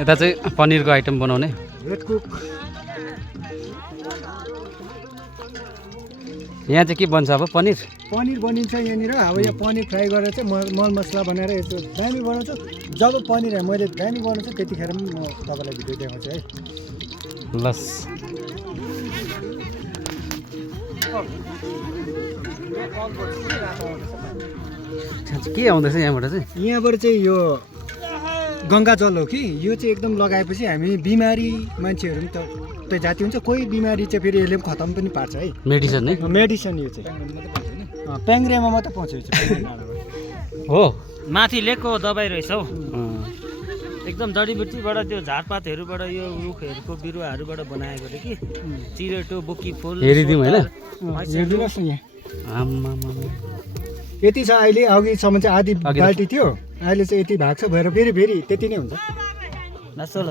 यता चाहिँ पनिरको आइटम बनाउने रेड कुक यहाँ चाहिँ के बन्छ अब पनिर पनिर बनिन्छ यहाँनिर अब यहाँ पनिर फ्राई गरेर चाहिँ मल मसला बनाएर यस्तो दामी बनाउँछु जब पनिर मैले दामी बनाउँछु त्यतिखेर पनि म तपाईँलाई भिडियो देखाउँछु है लस के आउँदैछ यहाँबाट चाहिँ यहाँबाट चाहिँ यो गङ्गा जल हो कि यो चाहिँ एकदम लगाएपछि हामी बिमारी मान्छेहरू पनि त जाति हुन्छ कोही बिमारी चाहिँ फेरि यसले पनि खतम पनि पार्छ है मेडिसिन है मेडिसिन यो चाहिँ प्याङ्ग्रेमा मात्रै पाउँछ यो चाहिँ हो माथि लेखको दबाई रहेछ हौ एकदम जडीबुटीबाट त्यो झारपातहरूबाट यो रुखहरूको बिरुवाहरूबाट बनाएको रे कि चिरेटो बोकी फुल हेरिदिउँ होइन हेरिदिनुहोस् न यहाँ आम्मामा यति छ अहिले अघिसम्म चाहिँ आधी बाल्टी थियो अहिले चाहिँ यति भएको छ भएर फेरि त्यति नै हुन्छ नसोल